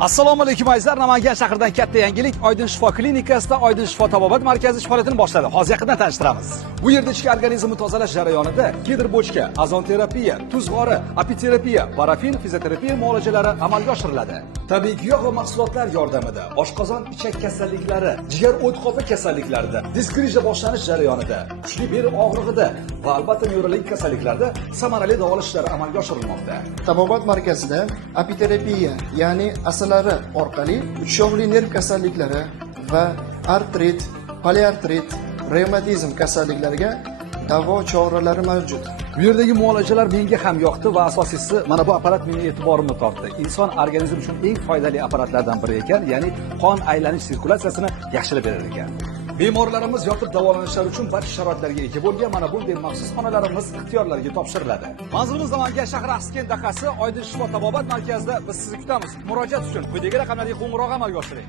Assalomu alaykum azizlar, Namangan shahridan katta yangilik Oydin shifo klinikasida Oydin shifo tabobat markazi ish faoliyatini boshladi. Hozir yaqindan tanishtiramiz. Bu yerda ichki organizmni tozalash jarayonida gidrobochka, ozon terapiya, tuz g'ori, apiterapiya, parafin, fizioterapiya muolajalari amalga oshiriladi. Tabiiy giyoh va mahsulotlar yordamida oshqozon ichak kasalliklari, jigar o't-qopi kasalliklarida, diskriza boshlanish jarayonida, kuchli bel og'rig'ida va albatta nevrologik kasalliklarda samarali davolash ishlari amalga oshirilmoqda. Tabobat markazida apiterapiya, ya'ni asalari orqali uchshovli nerv kasalliklari va artrit, poliartrit, revmatizm kasalliklariga davo choralari mavjud. Bu yerdagi muolajalar menga ham yoqdi va asosiysi mana bu apparat mening e'tiborimni tortdi. Inson organizmi uchun eng foydali apparatlardan biri ekan, ya'ni qon aylanish sirkulyatsiyasini yaxshilab berar ekan. Bemorlarimiz yotib davolanishlari uchun barcha sharoitlarga ega bo'lgan mana bunday maxsus xonalarimiz ixtiyorlarga topshiriladi. Manzilimiz Namangan shahri Askent dahasi Oydin shifo tabobat markazida biz sizni kutamiz. Murojaat uchun quyidagi raqamlarga qo'ng'iroq amalga oshiring.